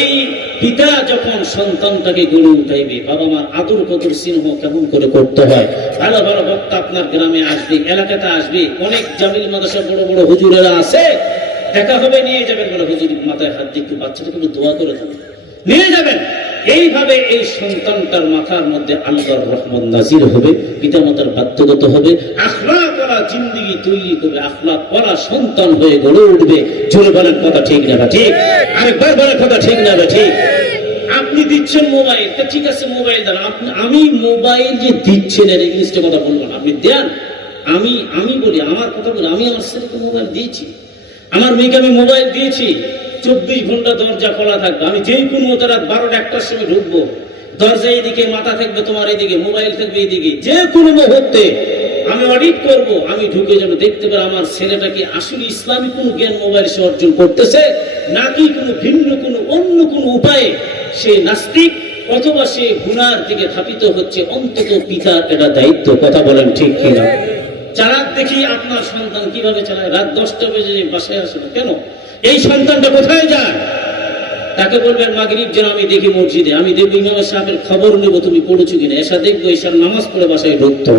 এই পিতা যখন সন্তানটাকে গড়ে উঠাইবে, বাবা মা আদর কদর স্নেহ কেমন করে করতে হয়। ভালো ভালো বক্তা আপনার গ্রামে আসবে, এলাকাতে আসবে, অনেক জামিল মাদ্রাসা বড় বড় হুজুরেরা আছে, দেখা হবে, নিয়ে যাবেন, বলে হুজুর মাথায় হাত দিয়ে একটু বাচ্চাটাকে একটু দোয়া করে দেবেন, নিয়ে যাবেন। এইভাবে এই সন্তানটার মাথার মধ্যে আল্লাহর রহমত নাজির হবে, পিতামাতার বাধ্যগত হবে, আখলাক ওয়ালা জিন্দেগি তৈরি করবে, আখলাক ওয়ালা সন্তান হয়ে গড়ে উঠবে। জোরে বলেন কথা ঠিক না ঠিক? আরেকবার বলেন কথা ঠিক না ঠিক? আপনি দিচ্ছেন মোবাইল, ঠিক আছে মোবাইল দেন। আমি মোবাইল যে দিচ্ছেন এর ইংলিশটা কথা বলবো না, আপনি দেন। আমি বলি, আমার কথা বলি, আমি আমার ছেলেকে মোবাইল দিয়েছি, আমার মেয়েকে আমি মোবাইল দিয়েছি। 24 ঘন্টা দরজা খোলা থাকবে, আমি যেই কোন মতো রাত 12টা 1টার সময় ঢুকবো, দরজা এইদিকে, মাথা থাকবে তোমার এইদিকে, মোবাইল থাকবে এইদিকে, যে কোনো মুহূর্তে আমি অডিট করব, আমি ঢুকে যাবো, দেখতে পারবো আমার ছেলেটা কি আসলে ইসলামী কোন জ্ঞান মোবাইল সে অর্জন করতেছে, নাকি কোনো ভিন্ন কোনো অন্য কোনো উপায়ে সে নাস্তিক অথবা সে গুনার দিকে ধাবিত হচ্ছে। অন্তত পিতার এটা দায়িত্ব। কথা বলেন ঠিক কিনা? চালাক দেখি আপনার সন্তান কিভাবে চালায়, রাত 10টা বেজে বাসায় আসে না কেন? এই সন্তানটা কোথায় যায়? তাকে বলবেন মাগরিব যেন আমি দেখি মসজিদে, আমি দেখবো ইমাম সাহেবের খবর নেবো তুমি পড়েছো কিনা, এসা দেখবো এসার নামাজ পড়ে বাসায় ঢুকতো।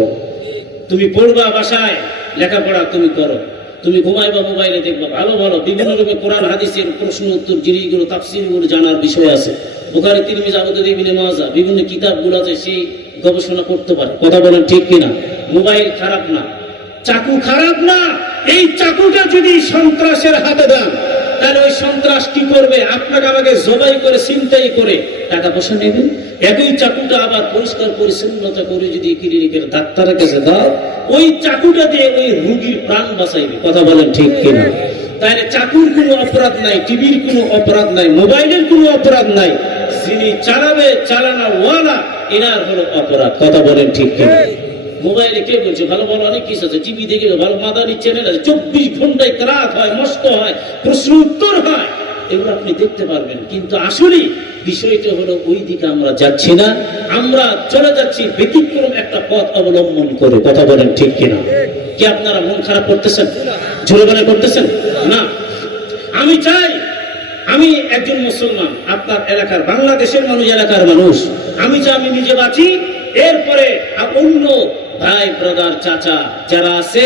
তুমি পড়বা বাসায়, লেখাপড়া তুমি করো, তুমি ঘুমাইবা মোবাইলে দেখবা, ভালো ভালো বিভিন্ন রকমের কোরআন হাদিসের প্রশ্ন উত্তর জিনিসগুলো তাফসীরগুলো জানার বিষয় আছে। বুখারী তিরমিজি আবু দাউদ ইবনে মাজাহ বিভিন্ন কিতাবগুলো আছে, সেই গবেষণা করতে পারে। কথা বলেন ঠিক কিনা? মোবাইল খারাপ না, চাকু খারাপ না। এই চাকুটা যদি সন্ত্রাসের হাতে দেন, তাহলে ওই সন্ত্রাস কি করবে? আপনাকে আমাকে জবাই করে ছিনতাই করে টাকা পয়সা নেবেন। একই চাকুটা আবার পরিষ্কার পরিচ্ছন্নতা করে যদি ক্লিনিকের ডাক্তারের কাছে দাও, ওই চাকুটা দিয়ে ওই রোগীর প্রাণ বাঁচাইবে। কথা বলেন ঠিক কিনা? তাহলে চাকুর কোনো অপরাধ নাই, টিভির কোনো অপরাধ নাই, মোবাইলের কোনো অপরাধ নাই, যিনি চালাবে চালানা ওয়ালা এনার হলো অপরাধ। কথা বলেন ঠিক কিনা? মোবাইলে কে বলছে? ভালো ভালো অনেক কিছু আছে, টিভি দেখে ভালো মাদানী চ্যানেল আছে, 24 ঘন্টায় ক্রাত হয়, মস্ত হয়, প্রশ্ন উত্তর হয়, এগুলো আপনি দেখতে পারবেন। কিন্তু আসলে বিষয়টা হলো ওই দিকে আমরা যাচ্ছি না, আমরা চলে যাচ্ছি ব্যতিক্রম একটা পথ অবলম্বন করে। কথা বলেন ঠিক কিনা? কি আপনারা মন খারাপ করতেছেন? জোরে বলে করতেছেন না? আমি চাই, আমি একজন মুসলমান, আপনার এলাকার বাংলাদেশের মানুষ, এলাকার মানুষ, আমি চাই আমি নিজে বাঁচি, এরপরে অন্য ভাই ব্রাদার চাচা যারা আছে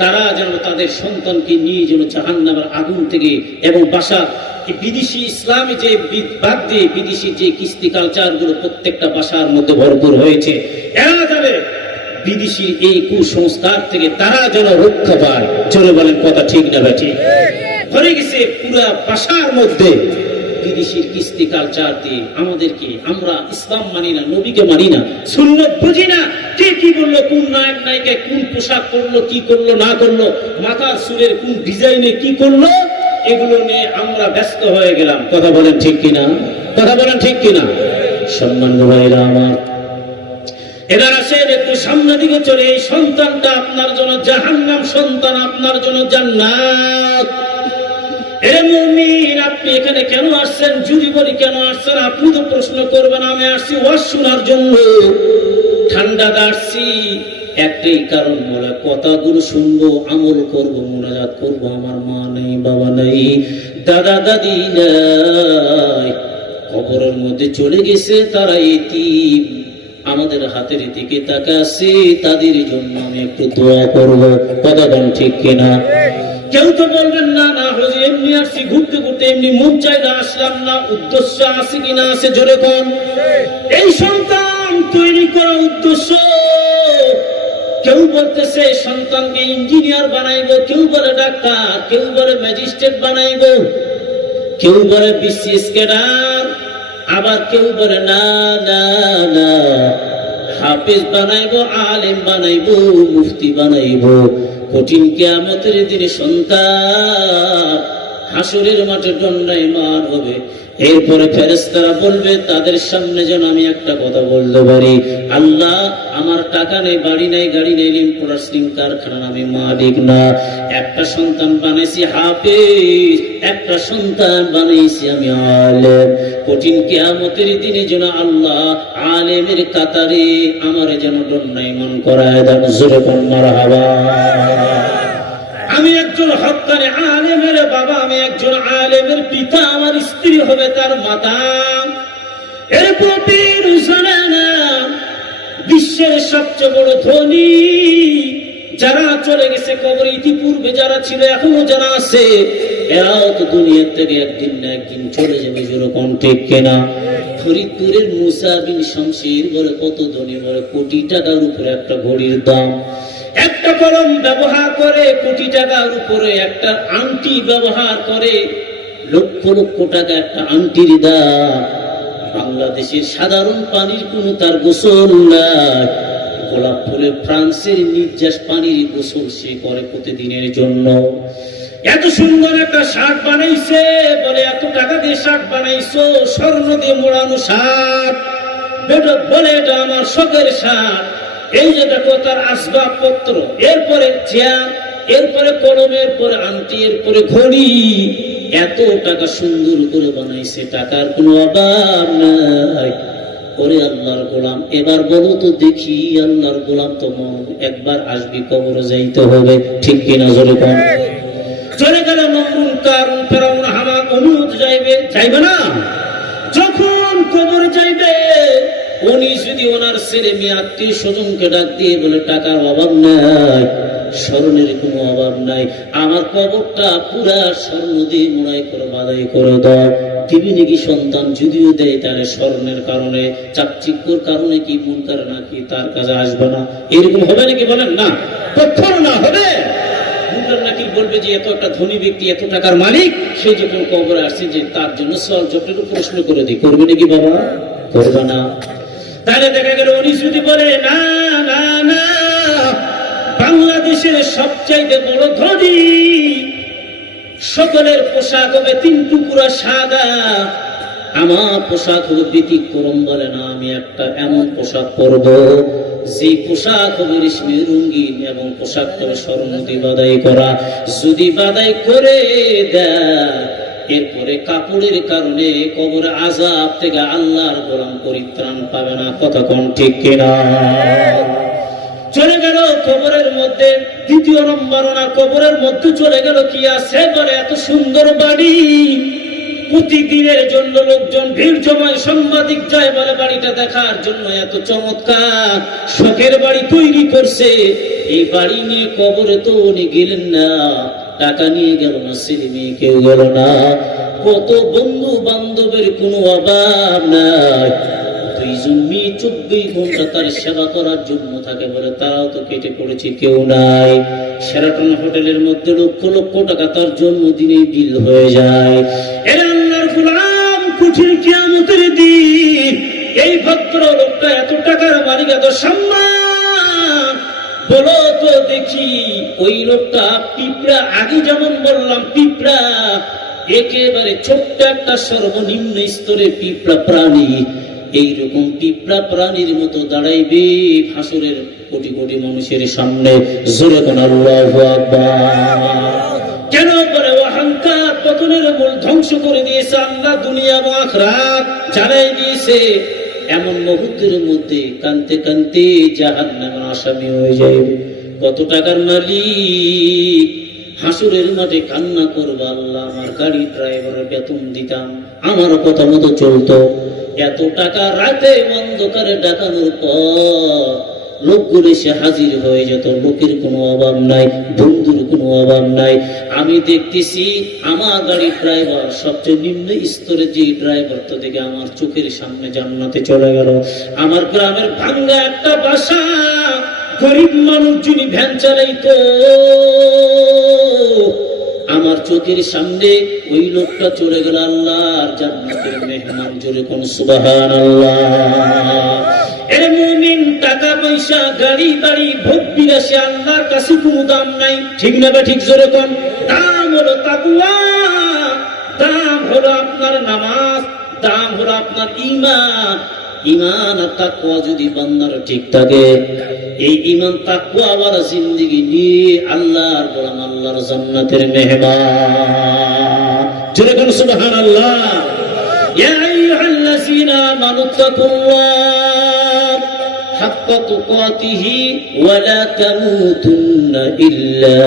তারা যেন তাদের সন্তানকে নিয়ে যেন জাহান্নামের আগুন থেকে এবং বাসা বিদেশি ইসলামী যে বাদ দিয়ে বিদেশি যে কৃষ্টি কালচার গুলো প্রত্যেকটা বাসার মধ্যে ভরপুর হয়েছে, এরা যাবে বিদেশি এই কুসংস্কার থেকে তারা যেন রক্ষা পায়। চলে বলেন কথা ঠিক না ঠিক? ভরে গেছে পুরা বাসার মধ্যে বিদেশির কৃষ্টি কালচার দিয়ে আমাদেরকে, আমরা ইসলাম মানি না, নবীকে মানি না, সুন্নাত বুঝি না, কে কি বললো, কোন নায়ক নায়িকা কোন পোশাক করলো, কি করলো না করলো, মাথার চুলের কোন ডিজাইনে কি করলো, এগুলো নিয়ে আমরা ব্যস্ত হয়ে গেলাম। কথা বলেন ঠিক কিনা? কথা বলেন ঠিক কিনা? সম্মানিত ভাইরা আমার, এবার আসেন একটু সামনের দিকে চলে। এই সন্তানটা আপনার জন্য জাহান্নাম, সন্তান আপনার জন্য জান্নাত। এ মুমিন, আপনি এখানে কেন আসছেন? যদি বলি কেন আসছেন, আপনি তো প্রশ্ন করবেন আমি আসছি ওয়াজ শোনার জন্য। ঠান্ডা আসছি একটাই কারণ, বলে কথাগুলো শুনবো, আমল করবো, মুনাজাত করবো। আমার মা নেই, বাবা নেই, দাদা দাদি নাই, কবরের মধ্যে চলে গেছে, তারা এতিম। আমাদের হাতের দিকে তাকাছে, তাদের জন্য আমি একটু দোয়া করবো। কথা বল ঠিক কিনা? কেউ তো বলবেন না না হুজুর এমনি আসছি, ঘুরতে ঘুরতে এমনি মন চাইলে আসলাম না, উদ্দেশ্য আছে কিনা? আছে, জোরে কোন? এই সন্তান তৈরি করা উদ্দেশ্য। কেউ বলতেছে সন্তানকে ইঞ্জিনিয়ার বানাইবো, কেউ বলে ডাক্তার, কেউ বলে ম্যাজিস্ট্রেট বানাইবো, কেউ বলে বিসিএস ক্যাডার, আবার কেউ বলে না না না হাফেজ বানাইবো, আলেম বানাইবো, মুফতি বানাইবো। কঠিন কিয়ামতের দিনে সন্তান হাসরের মাঠে দণ্ডায়মান হবে। এরপরে ফেরেশতারা বলবে তাদের সামনে যেন আমি একটা কথা বলতে পারি, আল্লাহ আমার টাকা নেই, বাড়ি নেই, গাড়ি নেই, লিমপুরাসিং কারখানা আমি মালিক না, একটা সন্তান বানাইছি হাফেজ, একটা সন্তান বানাইছি আমি আলেম। কঠিন কিয়ামতের দিনে যেন আল্লাহ আলেমের কাতারে আমারে যেন দণ্ডায়মান করায় দেন। জোরে কোন মারহাবা। আমি একজন হক্কানি আলেমের বাবা, আমি একজন আলেমের পিতা, আমার স্ত্রী হবে তার মাতা। এরপর পীর জানেনা বিশ্বের সবচেয়ে বড় ধনী যারা চলে গেছে কবরে, ইতিপূর্বে যারা ছিল এখনো যারা আছে, এরাও তো দুনিয়ার থেকে একদিন না একদিন চলে যাবে। যেরকম ঠিক কেনা? ফরিদপুরের মুসা বিন শামসির বলে কত ধনী, বলে কোটি টাকার উপরে একটা ঘড়ির দাম, একটা কলম ব্যবহার করে কোটি টাকার উপরে, একটা আংটি ব্যবহার করে লক্ষ লক্ষ টাকা একটা আংটির দাম। বাংলাদেশের সাধারণ পানির কোনো তার গোসল নাই, গোলাপ ফুলের ফ্রান্সের নির্যাস পানির গোসল সে করে প্রতিদিনের জন্য। এত সুন্দর একটা শার্ট বানাইছে, বলে এত টাকা দিয়ে শার্ট বানাইছো, স্বর্ণ দিয়ে মোড়ানো শার্ট, বলে এটা আমার শখের শার্ট। এই যে দেখো তার আসবাবপত্র, এরপরে চেয়ার, এরপরে কলম, এরপরে আংটি, এরপরে ঘড়ি, এত টাকা সুন্দর করে বানাইছে, টাকার কোনো অভাব নাই। ওরে আল্লাহর গোলাম, এবার বলো তো দেখি, আল্লাহর গোলাম তো মন একবার আসবি, কবরে যাইতে হবে, ঠিক কিনা? জোরে কোন? চলে গেল নমরুদ, কারণ ফেরাউন, হামান, অনুরোধ যাইবে, যাইবে না? যদি ওনার ছেলে মেয়ে আত্মীয় স্বজনকে ডাক দিয়ে বলে টাকার অভাব নাই, স্বর্ণের কোনো অভাব নাই, আমার কবরটা পুরা স্বর্ণ দিয়ে মোড়াই করে বাধাই করে দাও, দিবি নাকি সন্তান? যদিও দেয় তাহলে স্বর্ণের কারণে, চাকচিক্যর কারণে কি মুনকার নাকি তার কাছে আসবে না। এরকম হবে নাকি বলেন? না, কখনো না হবে। মুনকার নাকি বলবে যে এত একটা ধনী ব্যক্তি, এত টাকার মালিক, সে যখন কবরে আসছে যে তার জন্য সওয়াল জটিল প্রশ্ন করে দিই, করবে নাকি বাবা? করবে না। তাহলে দেখা গেল উনি যদি বলে না না না, বাংলাদেশের সবচাইতে বড় ধনী, সকলের পোশাক হবে 3 টুকরা সাদা, আমার পোশাক হবে ব্যতিক্রম, বলে না আমি একটা এমন পোশাক পরব যে পোশাক হবে রেশমি রঙিন এবং পোশাক হবে স্বর্ণ দিয়ে বাদাই করা। যদি বাদাই করে দেয় এরপরে কাপড়ের কারণে কবরে আযাব থেকে আল্লাহর গোলাম পরিত্রাণ পাবে না। কথা কোন ঠিক কিনা? চলে গেল কবরের মধ্যে, দ্বিতীয় নম্বর না, কবরের মধ্যে চলে গেল কি আছে বলে এত সুন্দর বাড়ি, প্রতিদিনের জন্য লোকজন ভিড় জমায়, সাংবাদিক যায় বলে বাড়িটা দেখার জন্য, এত চমৎকার শখের বাড়ি তৈরি করছে। এই বাড়ি নিয়ে কবরে তো উনি গেলেন না, টাকা নিয়ে গেল না, ছেলে মেয়ে কেউ গেল না, কত বন্ধু বান্ধবের কোনো অভাব নাই, 2 জন মেয়ে 24 ঘন্টা তার সেবা করার জন্য থাকে বলে তারাও তো কেটে পড়েছে, কেউ নাই। শেরাটন হোটেলের মধ্যে লক্ষ লক্ষ টাকা তার জন্মদিনে বিল হয়ে যায়। এর আল্লাহর গোলাম, কঠিন কিয়ামতের দিন এই ভদ্র লোকটা এত টাকার মালিক, এত সম্মান, বলো তো দেখি ওই লোকটা পিঁপড়া, আগে যেমন বললাম পিঁপড়া, একেবারে ছোট্ট একটা সর্বনিম্ন স্তরের পিঁপড়া প্রাণী, এইরকম পিঁপড়া প্রাণীর মতো দাঁড়াইবে হাসরের কোটি কোটি মানুষের সামনে। জোরে কোন আল্লাহু আকবার। কেন করে? অহংকার পতনের মূল ধ্বংস করে দিয়েছে আল্লাহ, দুনিয়া এবং আখিরাত জানাই দিয়েছে। এমন মুহূর্তের মধ্যে কানতে কানতে জাহান্নামের আসামি হয়ে যাবে। কত টাকার মালিক হাসরের মাঠে কান্না করবে, আল্লাহ আমার গাড়ি ড্রাইভারের বেতন দিতাম, আমার কথা মতো চলতো, এত টাকা রাতে অন্ধকারে ডাকানোর পর লোকগুলো সে হাজির হয়ে যেত, লোকের কোনো অভাব নাই, বন্ধুর কোনো অভাব নাই। আমি দেখতেছি আমার গাড়ির ড্রাইভার সবচেয়ে নিম্ন স্তরে যে ড্রাইভার, তো দেখে আমার চোখের সামনে জান্নাতে চলে গেল। আমার গ্রামের ভাঙ্গা একটা বাসা, গরিব মানুষ যিনি ভ্যান চালাইতো, আমার চোখের সামনে ওই লোকটা চলে গেল আল্লাহর জান্নাতের মেহমান। জোরে কোন সুবহানাল্লাহ। এর মুমিন, টাকা পয়সা গাড়ি বাড়ি ভোগ বিলাসী আল্লাহর কাছে কোনো দাম নাই, ঠিক না বে ঠিক? জোরে কোন। দাম হলো তাকওয়া, দাম হলো আপনার নামাজ, দাম হলো আপনার ঈমান। ঈমান আর তাকওয়া যদি বান্দার ঠিক থাকে, এই ঈমান তাকওয়া ওয়ালা জিন্দেগি নিয়ে আল্লাহর গোলাম, আল্লাহর জান্নাতের মেহমান। জোরে কোন সুবহানাল্লাহ। ইয়া আইয়ুহাল্লাযীনা আমানু তাকুল্লাহ হাক্কা তুকাতিহি ওয়া লা তামুতুন্না ইল্লা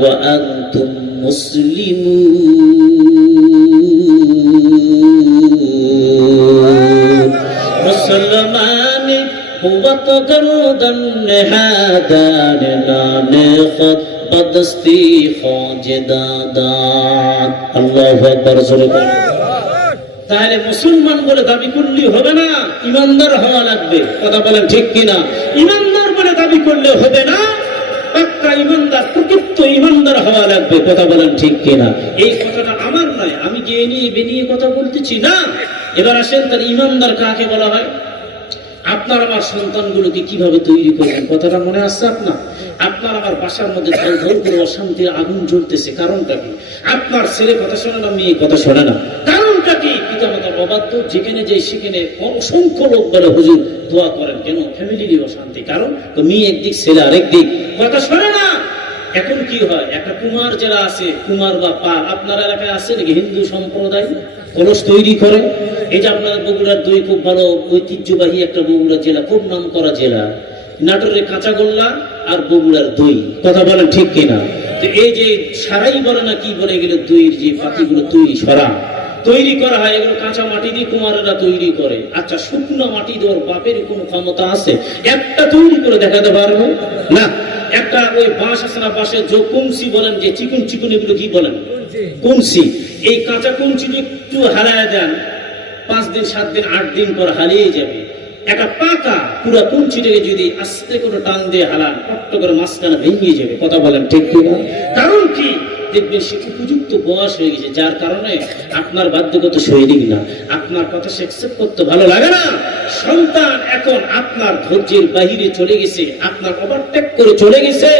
ওয়া আনতুম মুসলিমুন। মুসলমান হুয়া তগরদান নেহাদান নানে খত বদস্তি খোজদাদান। আল্লাহু আকবার। জোরে বলেন। তাহলে মুসলমান বলে দাবি করলে হবে না, ইমানদার হওয়া লাগবে। কথা বলেন ঠিক কিনা? ইমানদার বলে দাবি করলে হবে না, পাক্কা ইমানদার, প্রকৃত ইমানদার হওয়া লাগবে। কথা বলেন ঠিক কিনা? এই কথাটা আমার নয়, আমি যে নিয়ে বেনিয়ে কথা বলতেছি না। এবার আসেন, তার ইমানদার কাকে বলা হয়? আপনার আমার সন্তানগুলোকে কিভাবে তৈরি করবেন, কথাটা মনে আসছে আপনার? আপনার আমার বাসার মধ্যে ধর ধর করে অশান্তির আগুন জ্বলতেছে, কারণটা কি? আপনার ছেলে কথা শোনে না, মেয়ে কথা শোনে না, কারণটা কি? পিতামাতার অবাধ্য, যেখানে যাই সেখানে অসংখ্য লোক বলে হুজুর দোয়া করেন, কেন? ফ্যামিলিরই অশান্তি, কারণ তো মেয়ে একদিক ছেলে আরেক দিক, কথা শোনে না। এখন কি হয়, একটা কুমার যারা আছে, কুমার বা পাল, আপনার এলাকায় আছে নাকি হিন্দু সম্প্রদায় কলস তৈরি করে? এই যে আপনার বগুড়ার দই খুব ভালো ঐতিহ্যবাহী একটা বগুড়া জেলা, খুব নাম করা জেলা, নাটোরের কাঁচাগোল্লা আর বগুড়ার দই। কথা বলেন ঠিক কিনা? তো এই যে সারাই বলে না কি বলে গেলে দইয়ের যে পাতিগুলো তৈরি সরা, তৈরি করা হয়, এগুলো কাঁচা মাটি দিয়ে কুমারেরা তৈরি করে। আচ্ছা, শুকনো মাটি দেওয়ার বাপের কোনো ক্ষমতা আছে? একটা তৈরি করে দেখাতে পারবো না। একটা ওই বাঁশ আছে না, বাঁশের যে কুমসি বলেন, যে চিকুন চিকুন, এগুলো কি বলেন? কুমসি। এই কাঁচা কুমসি একটু হারায় দেন, 5 দিন 7 দিন 8 দিন পর হারিয়ে যাবে। একটা পাকা পুরো কুঞ্চিটাকে যদি আস্তে করে টান দিয়ে হালান, পট্ট করে মাঝখানে ভেঙে যাবে। কথা বলেন ঠিক কিনা? কারণ কি? দেখবেন সে উপযুক্ত বয়স হয়ে গেছে, যার কারণে আপনার বাধ্যগত সৈনিক না, আপনার কথা সে অ্যাকসেপ্ট করতে ভালো লাগে না। সন্তান এখন আপনার ধৈর্যের বাহিরে চলে গেছে, আপনার ওভারটেক করে চলে গেছে।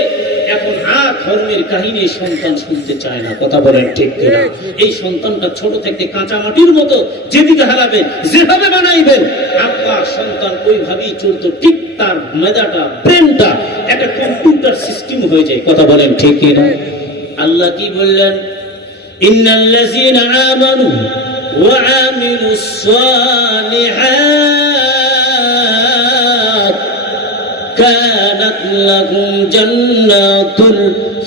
এখন আর ধর্মের কাহিনী সন্তান শুনতে চায় না। কথা বলেন ঠিক কিনা? এই সন্তানটা ছোট থেকে কাঁচা মাটির মতো, যেদিকে হারাবেন, যেভাবে বানাইবেন, আপনার সন্তান ওইভাবেই চলতো। ঠিক তার মেধাটা, ব্রেনটা একটা কম্পিউটার সিস্টেম হয়ে যায়। কথা বলেন ঠিক কিনা? আল্লাহ কি বললেন? ইন্নাল্লাযীনা আমানু ওয়া আমিলুস সালিহাত কানাত লাহুম জান্নাতুল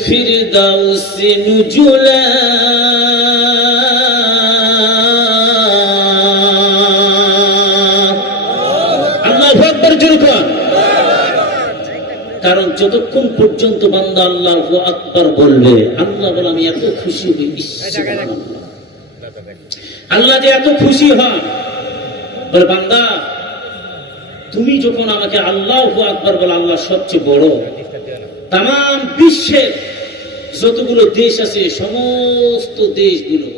ফিরদাউসি নুজুলা। আল্লাহু আকবার জোরে বলুন। কারণ যতক্ষণ পর্যন্ত বান্দা আল্লাহু আকবার বলবে, আল্লাহ বলে আমি এত খুশি হই। আল্লাহ যে এত খুশি হন, বলে বান্দা তুমি যখন আমাকে আল্লাহু আকবার বলে, আল্লাহ সবচেয়ে বড়। তাম বিশ্বের যতগুলো দেশ আছে, সমস্ত দেশগুলো,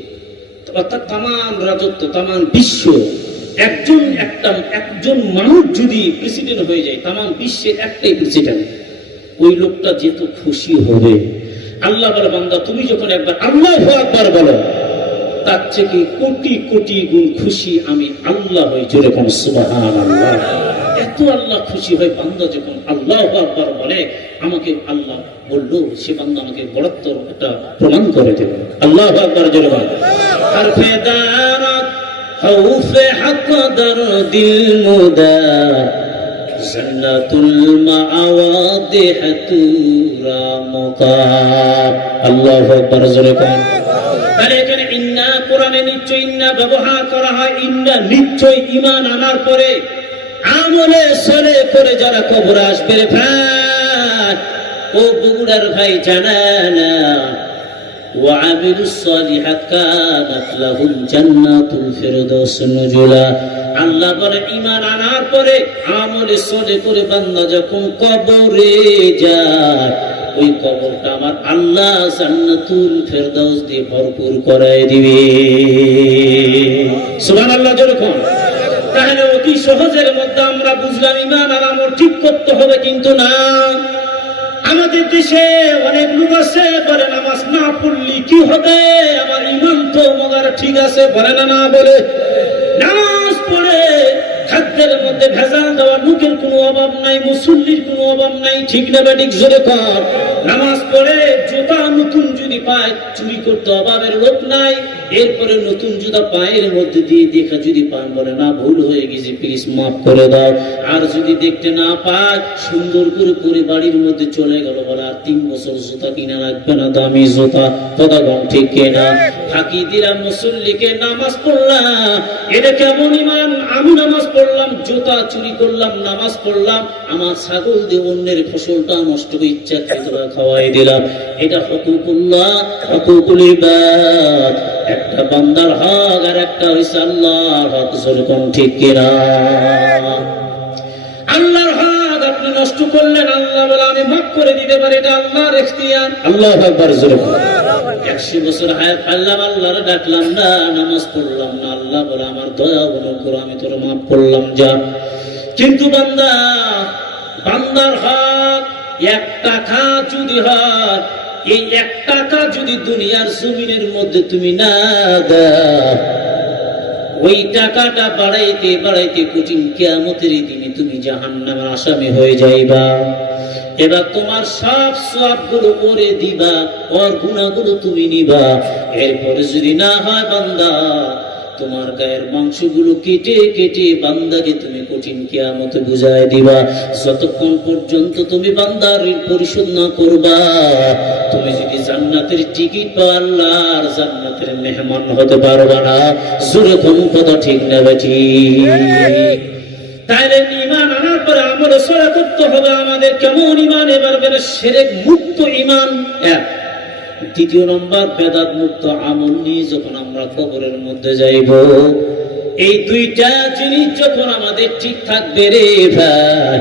অর্থাৎ তাম রাজত্ব, তাম বিশ্ব, একজন মানুষ যদি প্রেসিডেন্ট হয়ে যায়, তাম বিশ্বের একটাই প্রেসিডেন্ট, ওই লোকটা যেত খুশি হবে। আল্লাহ বলে বান্দা তুমি যখন একবার আল্লাহু আকবার বলো, তার থেকে কোটি কোটি গুণ খুশি আমি আল্লাহ হই। জোরে কোন সুবহানাল্লাহ। এত আল্লাহ খুশি হয় বান্দা যখন আল্লাহু আকবার বলে। আমাকে আল্লাহ বললো, সে বান্দা আমাকে বড়ত্ব একটা প্রমাণ করে দেবে। আল্লাহু আকবার জোরে বল। আর ফেদারাত خوف حق درد المدار جنة المعواد حتورا مقام الله أكبر زرقان। তাহলে এখানে ইন্না কোরআনে নিশ্চয় ইন্না ব্যবহার করা হয়, ইন্না নিশ্চয় ঈমান আনার পরে আমলে সলে করে যারা কবরে আসবে, ভাই ও বগুড়ার ভাই জানা না, وعملوا الصالحات كانت لهم جنات الفردوس نزلا। আল্লাহ বলে ঈমান আনার পরে আমলে সলে করে বান্দা যখন কবরে যায়, ওই কবরটা আমার আল্লাহ জান্নাতুল ফেরদাউস দিয়ে ভরপুর করায় দিবে। সুবহানাল্লাহ যেরকম। তাহলে অতি সহজের মধ্যে আমরা বুঝলাম ঈমান আর আমল ঠিক করতে হবে, কিন্তু না, আমাদের দেশে অনেক লোক আছে বলে নামাজ না পড়লি কি হবে, আমার ঈমান তো মগার ঠিক আছে, বলে না, না বলে নামাজ পড়ে খাদ্যের মধ্যে ভেজাল দেওয়া লোকের কোনো অভাব নাই, মুসল্লির কোনো অভাব নাই। ঠিক না বেঠিক? জোরে কর। নামাজ পড়ে জুতা নতুন যদি পায়, চুরি করতে অভাবের লোক নাই। এরপরে নতুন জুতা পায়ের মধ্যে দিয়ে দেখা যদি পান, বলে না ভুল হয়ে গেছে, প্লিজ মাফ করে দাও। আর যদি দেখতে না পায়, সুন্দর করে পরে বাড়ির মধ্যে চলে গেল, বলে আর 3 বছর জুতা কিনা লাগবে না, দামি জুতা। কথা বল ঠিক কিনা? ফাঁকি দিলাম মুসল্লিকে, নামাজ পড়লাম, এটা কেমন ঈমান? আমি নামাজ পড়লাম, জুতা চুরি করলাম, নামাজ পড়লাম, আমার ছাগল দিয়ে অন্যের ফসলটা নষ্ট করে ইচ্ছা খাওয়াই দিলাম। এটা হুকুকুল্লাহ, হুকুকুল ইবাদ। একটা বান্দার হক আর একটা হইছে আল্লাহর হক। যেরকম ঠিক কিনা? আল্লাহর হক আপনি নষ্ট করলেন, আল্লাহ বলে আমি মাফ করে দিতে পারি, এটা আল্লাহর ইখতিয়ার। আল্লাহু আকবার। যেরকম 100 বছর হায়াত পাইলাম, আল্লাহর ডাকলাম না, নামাজ পড়লাম না, আল্লাহ বলে আমার দয়া অনুগ্রহ, আমি তোর মাফ করলাম, যা। কিন্তু বান্দার হক 1 টাকা যদি হয়, এই 1 টাকা যদি দুনিয়ার জমিনের মধ্যে তুমি না দাও, ওই টাকাটা বাড়াইতে বাড়াইতে কঠিন কিয়ামতের দিনে তুমি জাহান্নামের আসামি হয়ে যাইবা। এবার তোমার সব সওয়াবগুলো করে দিবা, ওর গুনাহগুলো তুমি নিবা। এরপরে যদি না হয় বান্দা, তোমার গায়ের মাংসগুলো কেটে কেটে বান্দাকে তুমি কঠিন কিয়ামতে বুঝায় দিবা। যতক্ষণ পর্যন্ত তুমি বান্দার ঋণ পরিশোধ না করবা, তুমি যদি জান্নাতের টিকিট পাও আল্লাহর জান্নাতের মেহমান হতে পারবা না। জোরে কোন কথা ঠিক না ঠিক? তাইলে ঈমান আনার পরে আমল সরা করতে হবে আমাদের। কেমন ঈমান? এবার বের শিরক মুক্ত ঈমান এক। দ্বিতীয় নম্বর বেদাত মুক্ত আমল নিয়ে যখন আমরা কবরের মধ্যে যাইব, এই দুইটা জিনিস যখন আমাদের ঠিক থাকবে রে ভাই,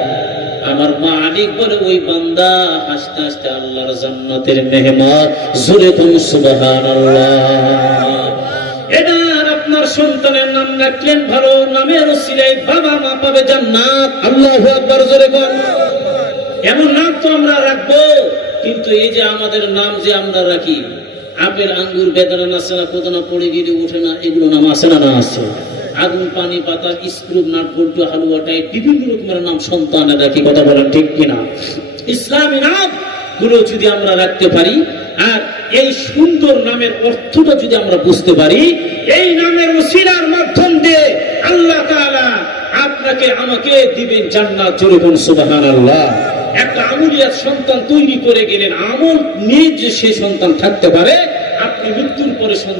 আমার মালিক বলে ওই বান্দা হাসতে হাসতে আল্লাহর জান্নাতের মেহমান। জোরে কোন সুবহানাল্লাহ। এবার আপনার সন্তানের নাম রাখলেন ভালো, নামের ওসিলায় বাবা মা পাবে জান্নাত। আল্লাহু আকবার, জোরে কোন। এমন নাম তো আমরা রাখবো, কিন্তু এই যে আমাদের নাম যে আমরা রাখি, আপেল আঙ্গুর বেদানা নাসা কোদনা পড়ে গিয়ে ওঠে না, এগুলো নাম আছে না? না আছে। আগুন পানি পাতা স্ক্রুব নাট বল্টু হালুয়া টাইপ বিভিন্ন রকমের নাম সন্তানের রাখি। কথা বলেন ঠিক কিনা? ইসলামী নাম গুলো যদি আমরা রাখতে পারি, আর এই সুন্দর নামের অর্থটা যদি আমরা বুঝতে পারি, এই নামের ওসিলার মাধ্যম দিয়ে আল্লাহ তাআলা আপনাকে আমাকে দিবেন জান্নাত। জোরে বলুন সুবহানাল্লাহ। একটা আমলিয়াত সন্তান তৈরি করে গেলেন, আমল নিয়ে যে সে সন্তান থাকতে পারে, আপনি মৃত্যুর পরে সন্তান